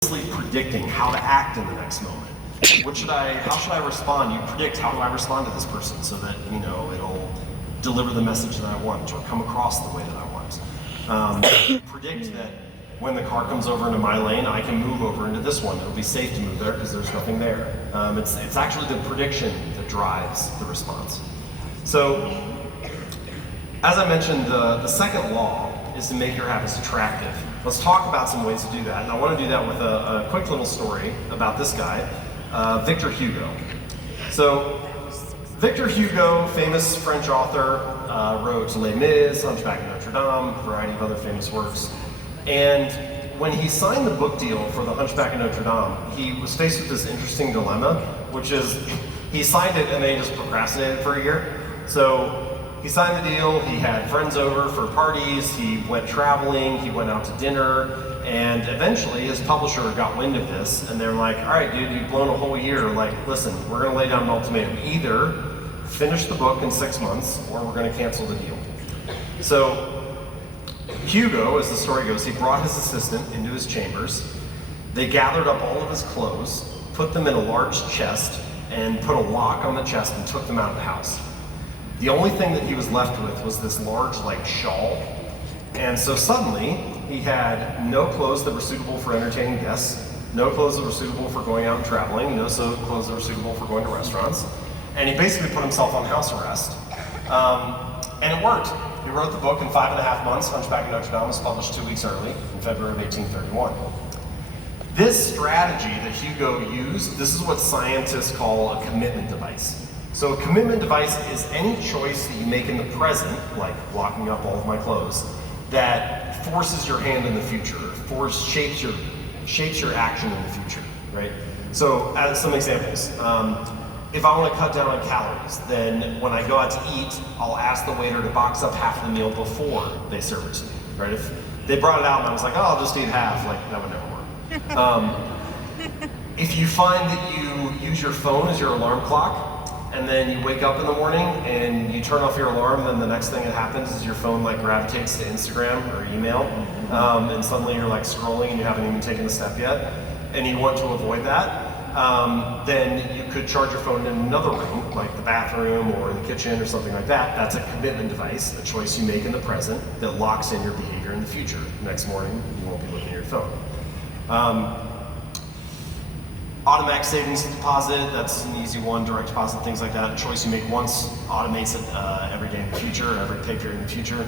predicting how to act in the next moment. How should I respond? You predict, how do I respond to this person so that, it'll deliver the message that I want or come across the way that I want. Predict that when the car comes over into my lane, I can move over into this one. It'll be safe to move there because there's nothing there. It's actually the prediction that drives the response. So, as I mentioned, the second law is to make your habits attractive. Let's talk about some ways to do that. And I want to do that with a quick little story about this guy, Victor Hugo. So, Victor Hugo, famous French author, wrote Les Mis, Hunchback of Notre Dame, a variety of other famous works. And when he signed the book deal for the Hunchback of Notre Dame, he was faced with this interesting dilemma, which is he signed it and they just procrastinated for a year. So he signed the deal, he had friends over for parties, he went traveling, he went out to dinner, and eventually his publisher got wind of this, and they're like, all right, dude, you've blown a whole year. Like, listen, we're gonna lay down an ultimatum. Either finish the book in 6 months, or we're gonna cancel the deal. So Hugo, as the story goes, he brought his assistant into his chambers. They gathered up all of his clothes, put them in a large chest, and put a lock on the chest and took them out of the house. The only thing that he was left with was this large, shawl. And so suddenly, he had no clothes that were suitable for entertaining guests, no clothes that were suitable for going out and traveling, no clothes that were suitable for going to restaurants. And he basically put himself on house arrest. And it worked. He wrote the book in 5.5 months. Hunchback of Notre Dame was published 2 weeks early, in February of 1831. This strategy that Hugo used, this is what scientists call a commitment device. So a commitment device is any choice that you make in the present, like locking up all of my clothes, that forces your hand in the future, shapes your action in the future, right? So as some examples, if I want to cut down on calories, then when I go out to eat, I'll ask the waiter to box up half the meal before they serve it to me, right? If they brought it out and I was like, oh, I'll just eat half, that would never work. If you find that you use your phone as your alarm clock, and then you wake up in the morning and you turn off your alarm, then the next thing that happens is your phone gravitates to Instagram or email, and suddenly you're scrolling and you haven't even taken a step yet, and you want to avoid that, then you could charge your phone in another room, like the bathroom or the kitchen or something like that. That's a commitment device, a choice you make in the present that locks in your behavior in the future. Next morning, you won't be looking at your phone. Automatic savings deposit, that's an easy one. Direct deposit, things like that. A choice you make once automates it every day in the future, every pay period in the future.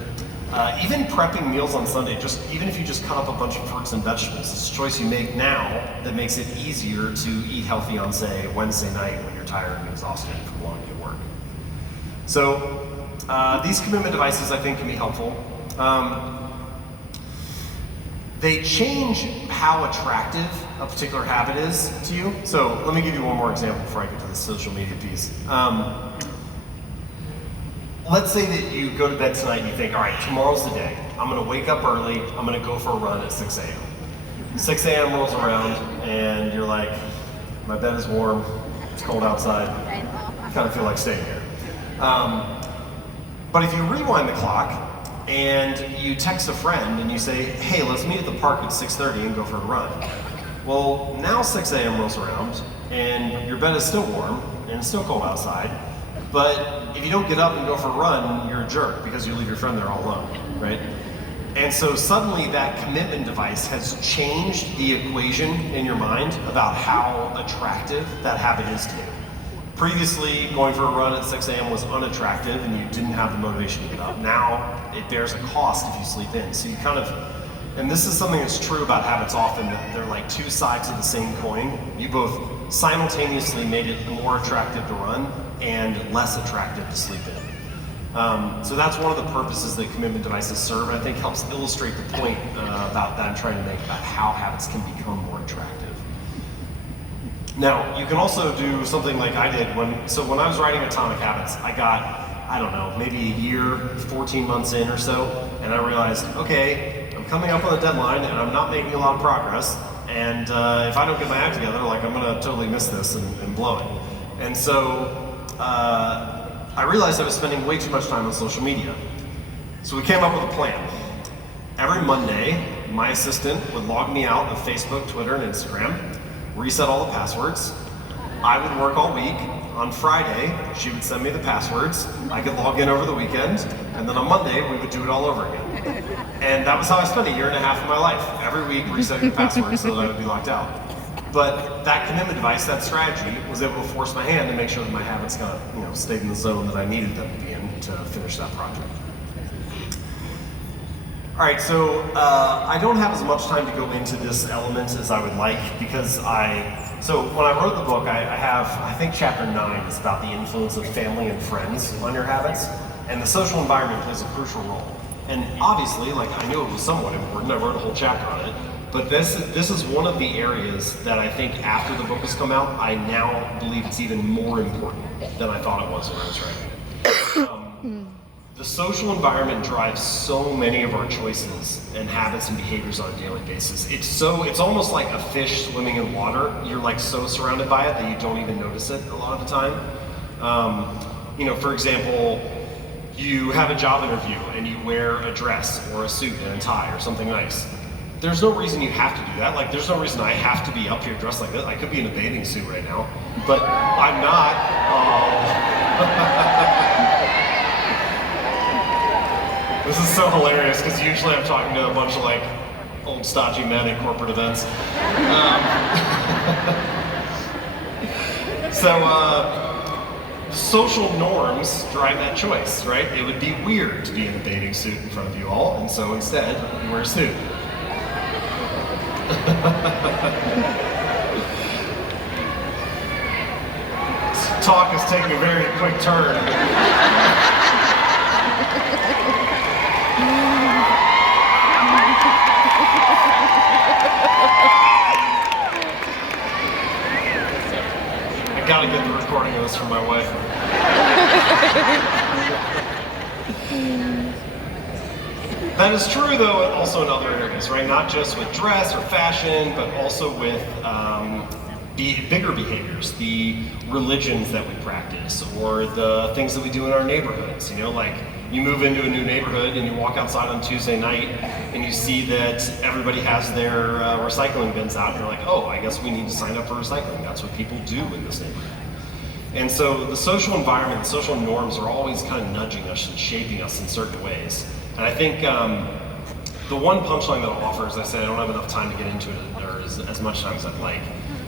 Even prepping meals on Sunday, even if you just cut up a bunch of fruits and vegetables, it's a choice you make now that makes it easier to eat healthy on, say, Wednesday night when you're tired and exhausted from a long day at work. So these commitment devices, I think, can be helpful. They change how attractive a particular habit is to you. So let me give you one more example before I get to the social media piece. Let's say that you go to bed tonight and you think, all right, tomorrow's the day. I'm gonna wake up early, I'm gonna go for a run at 6 a.m. 6 a.m. rolls around and you're like, my bed is warm, it's cold outside, I kind of feel like staying here. But if you rewind the clock and you text a friend and you say, hey, let's meet at the park at 6:30 and go for a run. Well, now 6 a.m. rolls around and your bed is still warm and it's still cold outside, but if you don't get up and go for a run, you're a jerk because you leave your friend there all alone, right? And so suddenly that commitment device has changed the equation in your mind about how attractive that habit is to you. Previously, going for a run at 6 a.m. was unattractive and you didn't have the motivation to get up. Now, it bears a cost if you sleep in. So you and this is something that's true about habits often, that they're like two sides of the same coin. You both simultaneously made it more attractive to run and less attractive to sleep in. So that's one of the purposes that commitment devices serve, and I think helps illustrate the point about that I'm trying to make about how habits can become more attractive. Now, you can also do something like I did when I was writing Atomic Habits, I got, I don't know, maybe a year, 14 months in or so, and I realized, okay, I'm coming up on the deadline and I'm not making a lot of progress, and if I don't get my act together, I'm gonna totally miss this and blow it. And so I realized I was spending way too much time on social media. So we came up with a plan. Every Monday, my assistant would log me out of Facebook, Twitter, and Instagram, reset all the passwords. I would work all week. On Friday, she would send me the passwords. I could log in over the weekend, and then on Monday, we would do it all over again. And that was how I spent a year and a half of my life, every week resetting the passwords so that I would be locked out. But that commitment device, that strategy, was able to force my hand to make sure that my habits kind of, stayed in the zone that I needed them to be in to finish that project. All right, so I don't have as much time to go into this element as I would like because so when I wrote the book, I think chapter 9 is about the influence of family and friends on your habits, and the social environment plays a crucial role. And obviously, I knew it was somewhat important, I wrote a whole chapter on it, but this is one of the areas that I think after the book has come out, I now believe it's even more important than I thought it was when I was writing it. The social environment drives so many of our choices and habits and behaviors on a daily basis. It's almost like a fish swimming in water. You're so surrounded by it that you don't even notice it a lot of the time. For example, you have a job interview and you wear a dress or a suit and a tie or something nice. There's no reason you have to do that. There's no reason I have to be up here dressed like this. I could be in a bathing suit right now, but I'm not. This is so hilarious because usually I'm talking to a bunch of old stodgy men at corporate events. Social norms drive that choice, right? It would be weird to be in a bathing suit in front of you all, and so instead, you wear a suit. This talk is taking a very quick turn. I gotta get the recording of this for my wife. That is true, though, also in other areas, right? Not just with dress or fashion, but also with bigger behaviors, the religions that we practice, or the things that we do in our neighborhoods. You move into a new neighborhood and you walk outside on Tuesday night and you see that everybody has their recycling bins out, and you're like, oh, I guess we need to sign up for recycling. That's what people do in this neighborhood. And so the social environment, the social norms are always kind of nudging us and shaping us in certain ways. And I think the one punchline that I'll offer, as I said, I don't have enough time to get into it, or as much time as I'd like,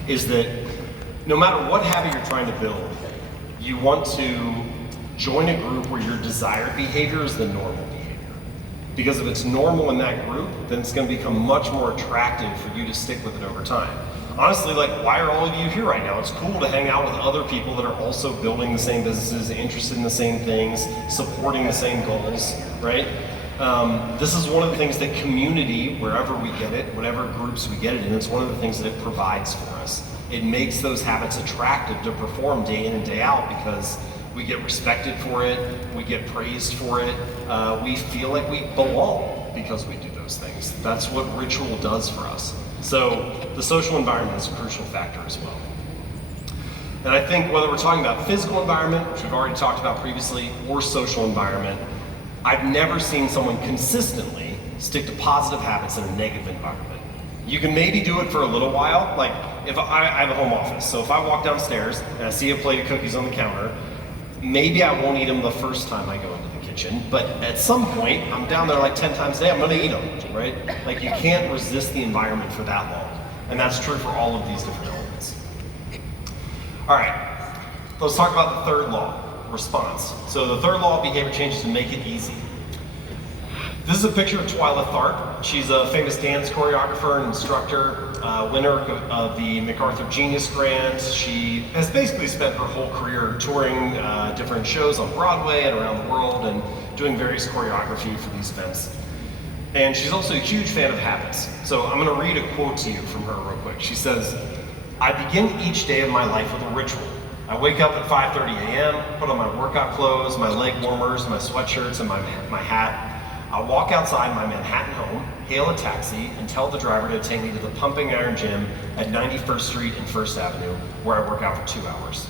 is that no matter what habit you're trying to build, you want to join a group where your desired behavior is the normal behavior. Because if it's normal in that group, then it's going to become much more attractive for you to stick with it over time. Honestly, why are all of you here right now? It's cool to hang out with other people that are also building the same businesses, interested in the same things, supporting the same goals, right? This is one of the things that community, wherever we get it, whatever groups we get it in, it's one of the things that it provides for us. It makes those habits attractive to perform day in and day out because we get respected for it, we get praised for it, we feel like we belong because we do those things. That's what ritual does for us. So the social environment is a crucial factor as well. And I think whether we're talking about physical environment, which we've already talked about previously, or social environment, I've never seen someone consistently stick to positive habits in a negative environment. You can maybe do it for a little while, if I have a home office, so if I walk downstairs and I see a plate of cookies on the counter, maybe I won't eat them the first time I go into the kitchen, but at some point, I'm down there 10 times a day, I'm gonna eat them, right? You can't resist the environment for that long. And that's true for all of these different elements. All right, let's talk about the third law, response. So the third law of behavior change is to make it easy. This is a picture of Twyla Tharp. She's a famous dance choreographer and instructor, winner of the MacArthur Genius Grant. She has basically spent her whole career touring different shows on Broadway and around the world and doing various choreography for these events. And she's also a huge fan of habits. So I'm gonna read a quote to you from her real quick. She says, "I begin each day of my life with a ritual. I wake up at 5:30 a.m., put on my workout clothes, my leg warmers, my sweatshirts, and my hat. I walk outside my Manhattan home, hail a taxi, and tell the driver to take me to the Pumping Iron Gym at 91st Street and 1st Avenue, where I work out for 2 hours.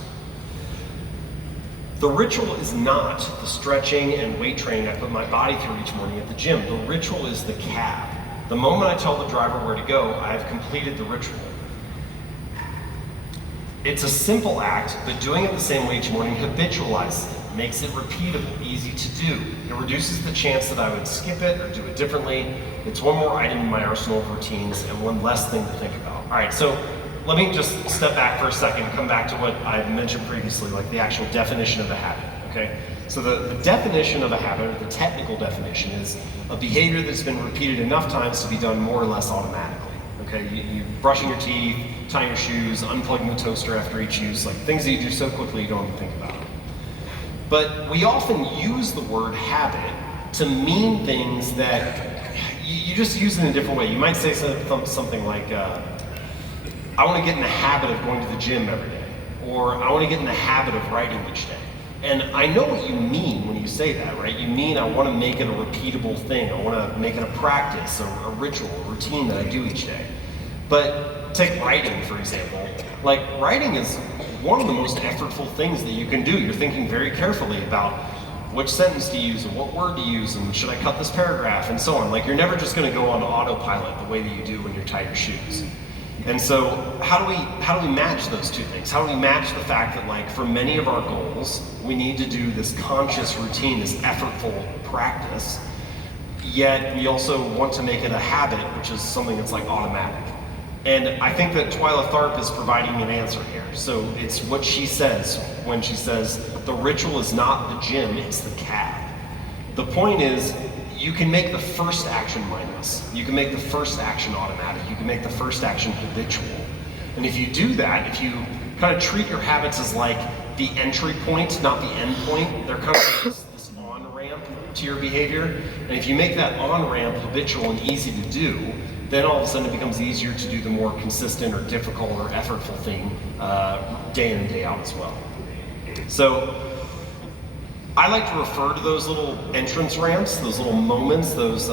The ritual is not the stretching and weight training I put my body through each morning at the gym. The ritual is the cab. The moment I tell the driver where to go, I have completed the ritual. It's a simple act, but doing it the same way each morning habitualizes it, makes it repeatable, easy to do. It reduces the chance that I would skip it or do it differently. It's one more item in my arsenal of routines and one less thing to think about. All right, so let me just step back for a second and come back to what I mentioned previously, like the actual definition of a habit, okay? So the definition of a habit, or the technical definition, is a behavior that's been repeated enough times to be done more or less automatically. Okay, you brushing your teeth, tying your shoes, unplugging the toaster after each use, like things that you do so quickly you don't even think about it. But we often use the word habit to mean things that you just use it in a different way. You might say something like, I want to get in the habit of going to the gym every day, or I want to get in the habit of writing each day. And I know what you mean when you say that, right? You mean I want to make it a repeatable thing. I want to make it a practice, a ritual, a routine that I do each day. But take writing, for example. Like, writing is one of the most effortful things that you can do. You're thinking very carefully about which sentence to use and what word to use and should I cut this paragraph and so on. Like, you're never just going to go on autopilot the way that you do when you're tying your shoes. And so how do we match those two things? How do we match the fact that, like, for many of our goals, we need to do this conscious routine, this effortful practice, yet we also want to make it a habit, which is something that's like automatic. And I think that Twyla Tharp is providing an answer here. So it's what she says when she says, the ritual is not the gym, it's the cab. The point is, you can make the first action mindless. You can make the first action automatic. You can make the first action habitual. And if you do that, if you kind of treat your habits as like the entry point, not the end point, they're kind of like this on-ramp to your behavior. And if you make that on-ramp habitual and easy to do, then all of a sudden it becomes easier to do the more consistent or difficult or effortful thing day in and day out as well. So I like to refer to those little entrance ramps, those little moments, those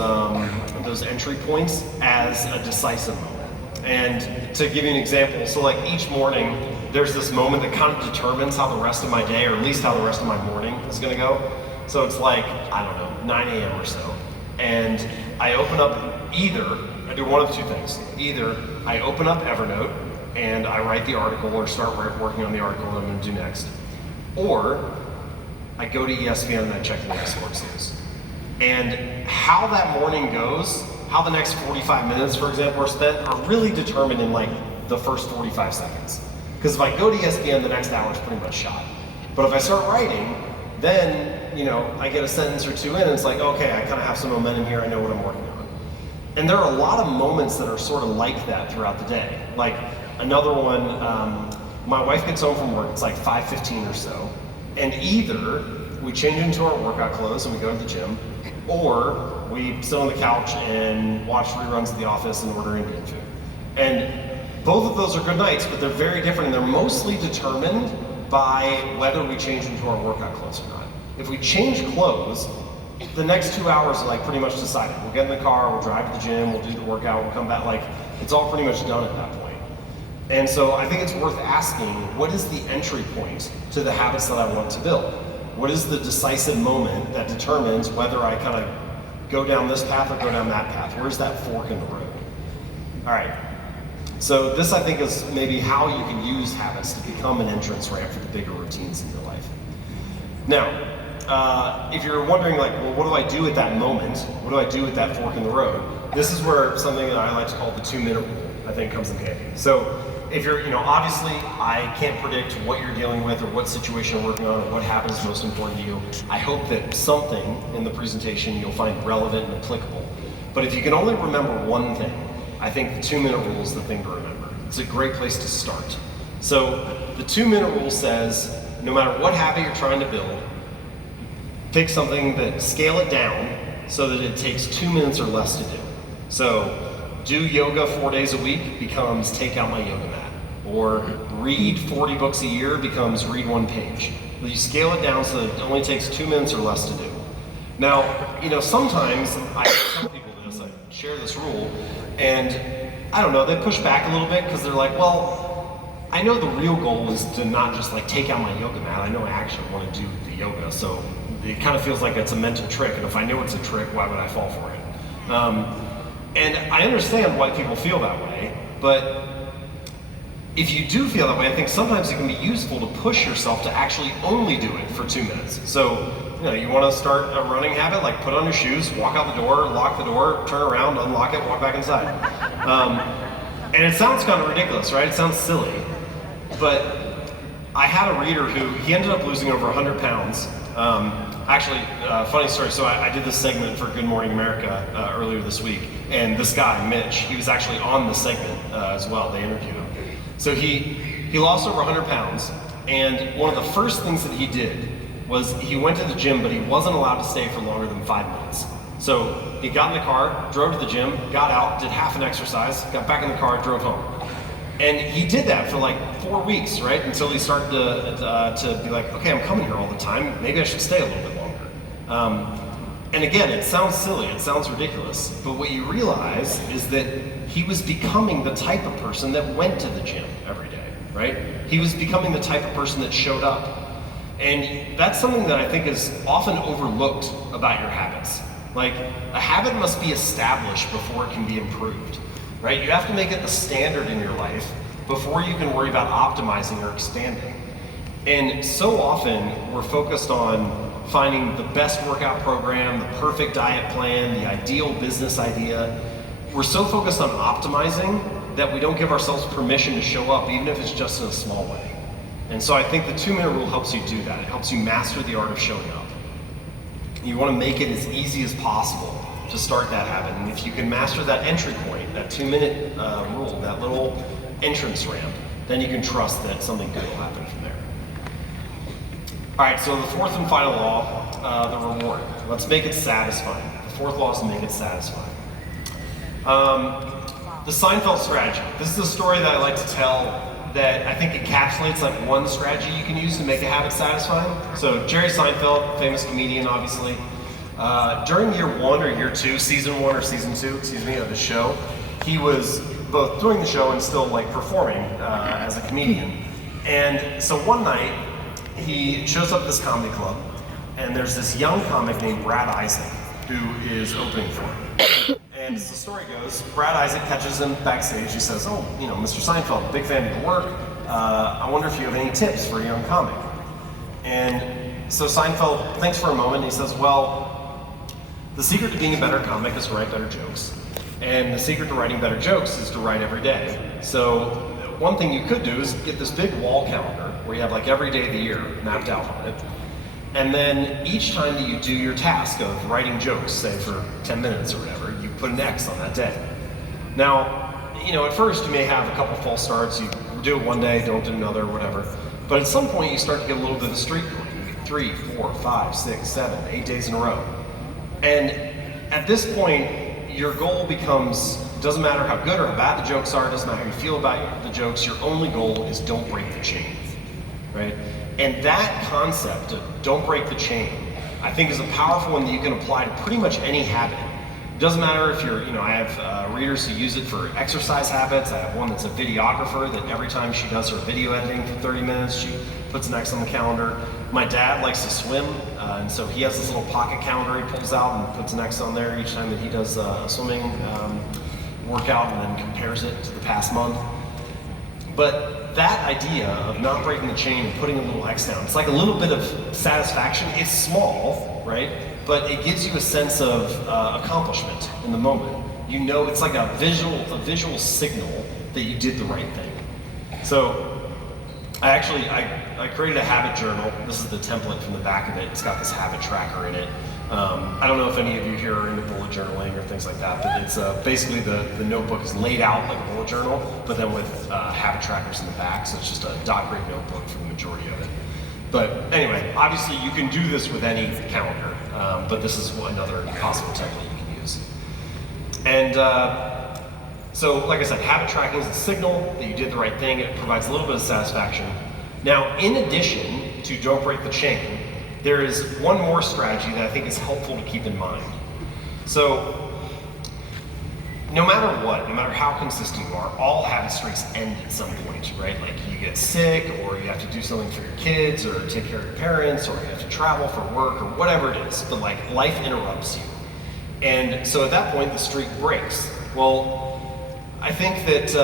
entry points as a decisive moment. And to give you an example, so like each morning, there's this moment that kind of determines how the rest of my day, or at least how the rest of my morning is gonna go. So it's like, I don't know, 9 a.m. or so. And I open up I do one of two things. Either I open up Evernote and I write the article or start working on the article that I'm gonna do next. Or I go to ESPN and I check the latest sports news. And how that morning goes, how the next 45 minutes, for example, are spent, are really determined in like the first 45 seconds. Because if I go to ESPN, the next hour is pretty much shot. But if I start writing, then, you know, I get a sentence or two in and it's like, okay, I kind of have some momentum here, I know what I'm working on. And there are a lot of moments that are sort of like that throughout the day. Like another one, my wife gets home from work, it's like 5:15 or so. And either we change into our workout clothes and we go to the gym, or we sit on the couch and watch reruns of The Office and order Indian food. And both of those are good nights, but they're very different, and they're mostly determined by whether we change into our workout clothes or not. If we change clothes, the next 2 hours are like pretty much decided. We'll get in the car, we'll drive to the gym, we'll do the workout, we'll come back, like it's all pretty much done at that point. And so I think it's worth asking, what is the entry point to the habits that I want to build? What is the decisive moment that determines whether I kind of go down this path or go down that path? Where's that fork in the road? All right, so this I think is maybe how you can use habits to become an entrance ramp for the bigger routines in your life. Now, if you're wondering like, well, what do I do at that moment? What do I do at that fork in the road? This is where something that I like to call the 2-minute rule, I think, comes in handy. So if you're, obviously I can't predict what you're dealing with or what situation you're working on or what habit is most important to you. I hope that something in the presentation you'll find relevant and applicable. But if you can only remember one thing, I think the 2-minute rule is the thing to remember. It's a great place to start. So the 2-minute rule says, no matter what habit you're trying to build, pick something that scale it down so that it takes 2 minutes or less to do. So do yoga 4 days a week becomes take out my yoga mat. Or read 40 books a year becomes read 1 page. You scale it down so that it only takes 2 minutes or less to do. Now, sometimes I tell people this, I share this rule, and I don't know, they push back a little bit because they're like, well, I know the real goal is to not just like take out my yoga mat. I know I actually want to do the yoga, so it kind of feels like it's a mental trick, and if I know it's a trick, why would I fall for it? And I understand why people feel that way, but if you do feel that way, I think sometimes it can be useful to push yourself to actually only do it for 2 minutes. So, you want to start a running habit, like put on your shoes, walk out the door, lock the door, turn around, unlock it, walk back inside. And it sounds kind of ridiculous, right? It sounds silly. But I had a reader he ended up losing over 100 pounds. Funny story, so I did this segment for Good Morning America earlier this week, and this guy, Mitch, he was actually on the segment as well. They interviewed him. So he lost over 100 pounds, and one of the first things that he did was he went to the gym, but he wasn't allowed to stay for longer than 5 minutes. So he got in the car, drove to the gym, got out, did half an exercise, got back in the car, drove home. And he did that for like 4 weeks, right? Until he started to be like, okay, I'm coming here all the time, maybe I should stay a little bit longer. And again, it sounds silly, it sounds ridiculous, but what you realize is that he was becoming the type of person that went to the gym every day, right? He was becoming the type of person that showed up. And that's something that I think is often overlooked about your habits. Like, a habit must be established before it can be improved, right? You have to make it the standard in your life before you can worry about optimizing or expanding. And so often, we're focused on finding the best workout program, the perfect diet plan, the ideal business idea. We're so focused on optimizing that we don't give ourselves permission to show up, even if it's just in a small way. And so I think the 2-minute rule helps you do that. It helps you master the art of showing up. You want to make it as easy as possible to start that habit. And if you can master that entry point, that 2-minute rule, that little entrance ramp, then you can trust that something good will happen from there. All right, so the fourth and final law, the reward. Let's make it satisfying. The fourth law is to make it satisfying. The Seinfeld strategy. This is a story that I like to tell that I think encapsulates like one strategy you can use to make a habit satisfying. So Jerry Seinfeld, famous comedian, obviously. During year 1 or year 2, season 1 or season 2, of the show, he was both doing the show and still like performing as a comedian. And so one night, he shows up at this comedy club, and there's this young comic named Brad Isaac who is opening for him. And as the story goes, Brad Isaac catches him backstage. He says, "Oh, Mr. Seinfeld, big fan of your work. I wonder if you have any tips for a young comic." And so Seinfeld thinks for a moment, and he says, "Well, the secret to being a better comic is to write better jokes. And the secret to writing better jokes is to write every day. So one thing you could do is get this big wall calendar where you have like every day of the year mapped out on it. And then each time that you do your task of writing jokes, say for 10 minutes or whatever, you put an X on that day. Now, at first you may have a couple false starts. You do it one day, don't do another, whatever. But at some point you start to get a little bit of a streak going. You get 3, 4, 5, 6, 7, 8 days in a row. And at this point, your goal becomes, doesn't matter how good or how bad the jokes are, doesn't matter how you feel about the jokes, your only goal is don't break the chain, right? And that concept of don't break the chain, I think is a powerful one that you can apply to pretty much any habit. It doesn't matter if you're, I have readers who use it for exercise habits. I have one that's a videographer that every time she does her video editing for 30 minutes, she puts an X on the calendar. My dad likes to swim, and so he has this little pocket calendar he pulls out and puts an X on there each time that he does a swimming workout, and then compares it to the past month. But that idea of not breaking the chain and putting a little X down, it's like a little bit of satisfaction. It's small, right? But it gives you a sense of accomplishment in the moment. It's like a visual signal that you did the right thing. So I created a habit journal. This is the template from the back of it. It's got this habit tracker in it. I don't know if any of you here are into bullet journaling or things like that, but it's basically the notebook is laid out like a bullet journal, but then with habit trackers in the back, so it's just a dot-grid notebook for the majority of it. But anyway, obviously you can do this with any calendar, but this is another possible template you can use. And so, like I said, habit tracking is a signal that you did the right thing. It provides a little bit of satisfaction. Now, in addition to don't break the chain, there is one more strategy that I think is helpful to keep in mind. So, no matter what, no matter how consistent you are, all habit streaks end at some point, right? Like you get sick, or you have to do something for your kids, or take care of your parents, or you have to travel for work, or whatever it is. But like life interrupts you. And so at that point, the streak breaks. Well, I think that,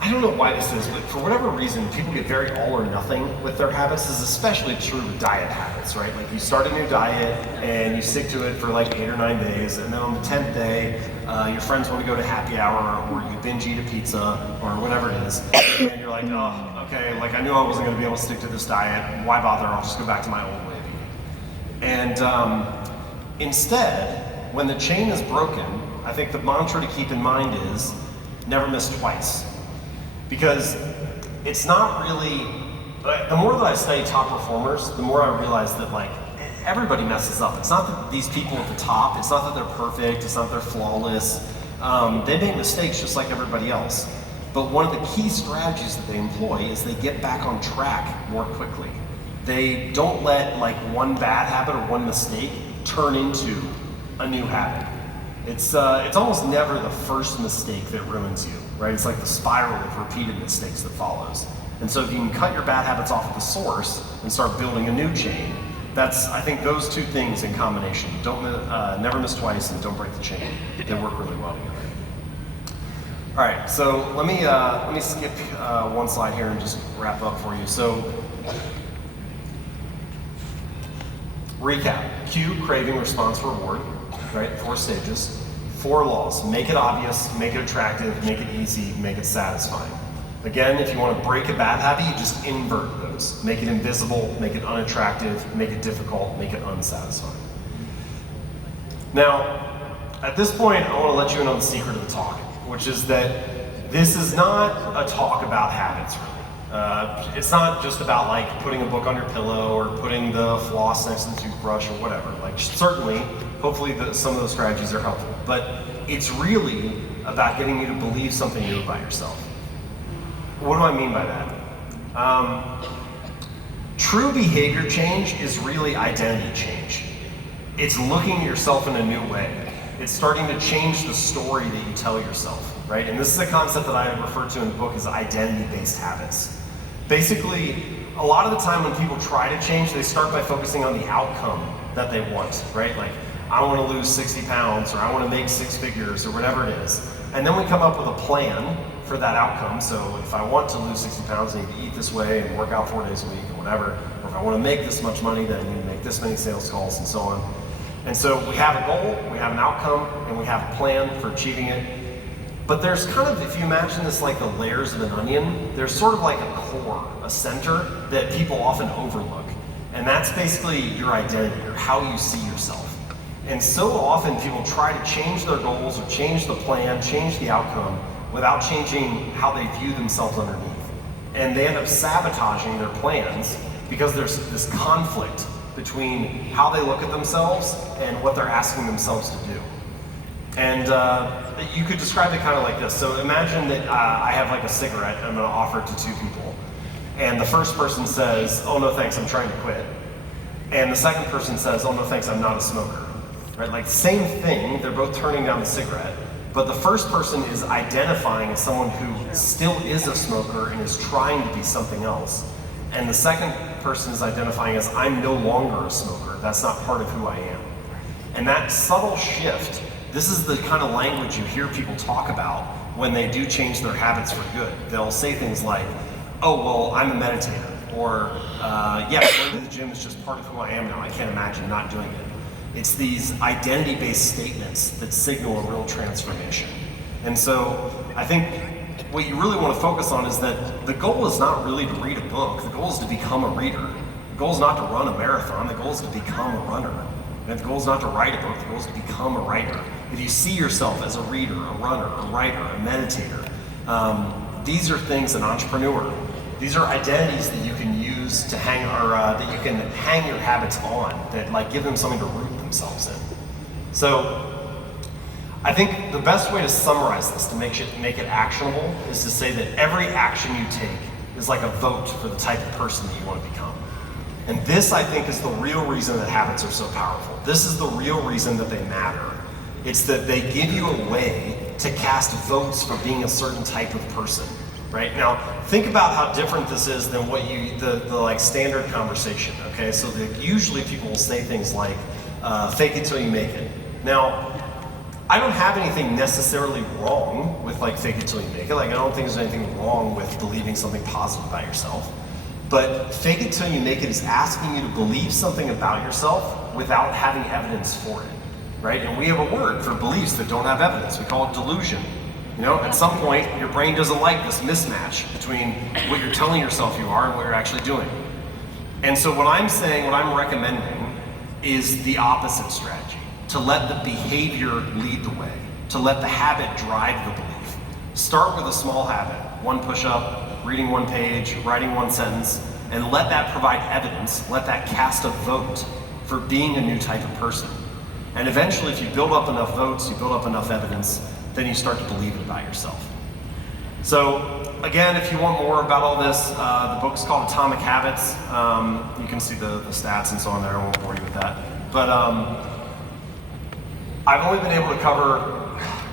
I don't know why this is, but for whatever reason, people get very all or nothing with their habits. This is especially true with diet habits, right? Like you start a new diet and you stick to it for like 8 or 9 days, and then on the 10th day, your friends want to go to happy hour, or you binge eat a pizza, or whatever it is, and you're like, oh, okay, like I knew I wasn't going to be able to stick to this diet. Why bother? I'll just go back to my old way of eating. And instead, when the chain is broken, I think the mantra to keep in mind is never miss twice. Because it's not really, the more that I study top performers, the more I realize that like everybody messes up. It's not that these people at the top, it's not that they're perfect, it's not that they're flawless. They make mistakes just like everybody else. But one of the key strategies that they employ is they get back on track more quickly. They don't let like one bad habit or one mistake turn into a new habit. It's almost never the first mistake that ruins you, right? It's like the spiral of repeated mistakes that follows. And so if you can cut your bad habits off at the source and start building a new chain, that's, I think those two things in combination, never miss twice and don't break the chain, they work really well together. All right, so let me skip one slide here and just wrap up for you. So, recap: cue, craving, response, reward, right? 4 stages, 4 laws. Make it obvious, make it attractive, make it easy, make it satisfying. Again, if you want to break a bad habit, you just invert those. Make it invisible, make it unattractive, make it difficult, make it unsatisfying. Now, at this point, I want to let you in on the secret of the talk, which is that this is not a talk about habits, really. It's not just about like putting a book on your pillow or putting the floss next to the toothbrush or whatever. Like certainly, hopefully some of those strategies are helpful, but it's really about getting you to believe something new about yourself. What do I mean by that? True behavior change is really identity change. It's looking at yourself in a new way. It's starting to change the story that you tell yourself, right? And this is a concept that I refer to in the book as identity-based habits. Basically, a lot of the time when people try to change, they start by focusing on the outcome that they want, right? Like, I want to lose 60 pounds, or I want to make 6 figures, or whatever it is. And then we come up with a plan for that outcome. So if I want to lose 60 pounds, I need to eat this way and work out 4 days a week or whatever. Or if I want to make this much money, then I need to make this many sales calls and so on. And so we have a goal, we have an outcome, and we have a plan for achieving it. But there's kind of, if you imagine this like the layers of an onion, there's sort of like a core, a center that people often overlook. And that's basically your identity, or how you see yourself. And so often people try to change their goals or change the plan, change the outcome, without changing how they view themselves underneath. And they end up sabotaging their plans because there's this conflict between how they look at themselves and what they're asking themselves to do. And you could describe it kind of like this. So imagine that I have like a cigarette and I'm gonna offer it to 2 people. And the first person says, oh no thanks, I'm trying to quit. And the second person says, oh no thanks, I'm not a smoker. Right? Like same thing, they're both turning down the cigarette, but the first person is identifying as someone who still is a smoker and is trying to be something else. And the second person is identifying as I'm no longer a smoker. That's not part of who I am. And that subtle shift, this is the kind of language you hear people talk about when they do change their habits for good. They'll say things like, oh, well, I'm a meditator. Or, yeah, going to the gym is just part of who I am now. I can't imagine not doing it. It's these identity-based statements that signal a real transformation. And so I think what you really want to focus on is that the goal is not really to read a book. The goal is to become a reader. The goal is not to run a marathon. The goal is to become a runner. And the goal is not to write a book. The goal is to become a writer. If you see yourself as a reader, a runner, a writer, a meditator, these are things, an entrepreneur, these are identities that you can use to hang, or that you can hang your habits on, that like give them something to root themselves in. So I think the best way to summarize this, to make it actionable, is to say that every action you take is like a vote for the type of person that you want to become. And this, I think, is the real reason that habits are so powerful. This is the real reason that they matter. It's that they give you a way to cast votes for being a certain type of person, right? Now, think about how different this is than what the like standard conversation, okay? So usually people will say things like, fake it till you make it. Now, I don't have anything necessarily wrong with like fake it till you make it. Like I don't think there's anything wrong with believing something positive about yourself. But fake it till you make it is asking you to believe something about yourself without having evidence for it, right? And we have a word for beliefs that don't have evidence. We call it delusion. You know, at some point, your brain doesn't like this mismatch between what you're telling yourself you are and what you're actually doing. And so what I'm saying, what I'm recommending is the opposite strategy, to let the behavior lead the way, to let the habit drive the belief. Start with a small habit, one push-up, reading one page, writing one sentence, and let that provide evidence, let that cast a vote for being a new type of person. And eventually, if you build up enough votes, you build up enough evidence, then you start to believe it about yourself. So again, if you want more about all this, the book's called Atomic Habits. You can see the stats and so on there. I won't bore you with that. But I've only been able to cover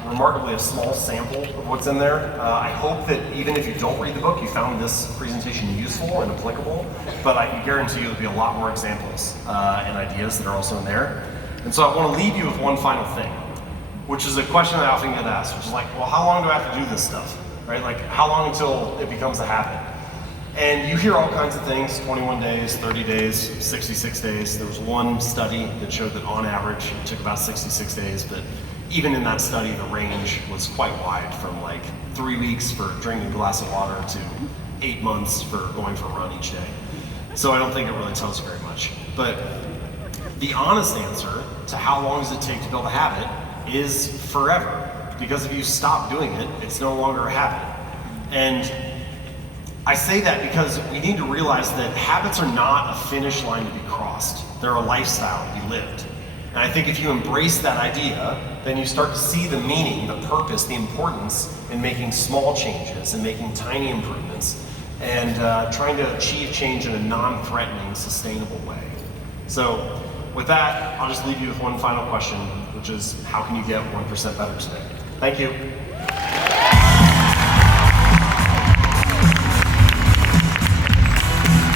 remarkably a small sample of what's in there. I hope that even if you don't read the book, you found this presentation useful and applicable, but I can guarantee you there'll be a lot more examples and ideas that are also in there. And so I want to leave you with one final thing, which is a question I often get asked, which is like, well, how long do I have to do this stuff, right? Like, how long until it becomes a habit? And you hear all kinds of things, 21 days, 30 days, 66 days. There was one study that showed that on average it took about 66 days, but even in that study, the range was quite wide, from like 3 weeks for drinking a glass of water to 8 months for going for a run each day. So I don't think it really tells you very much. But the honest answer to how long does it take to build a habit is forever. Because if you stop doing it, it's no longer a habit. And I say that because we need to realize that habits are not a finish line to be crossed. They're a lifestyle to be lived. And I think if you embrace that idea, then you start to see the meaning, the purpose, the importance in making small changes and making tiny improvements and trying to achieve change in a non-threatening, sustainable way. So with that, I'll just leave you with one final question, which is how can you get 1% better today? Thank you.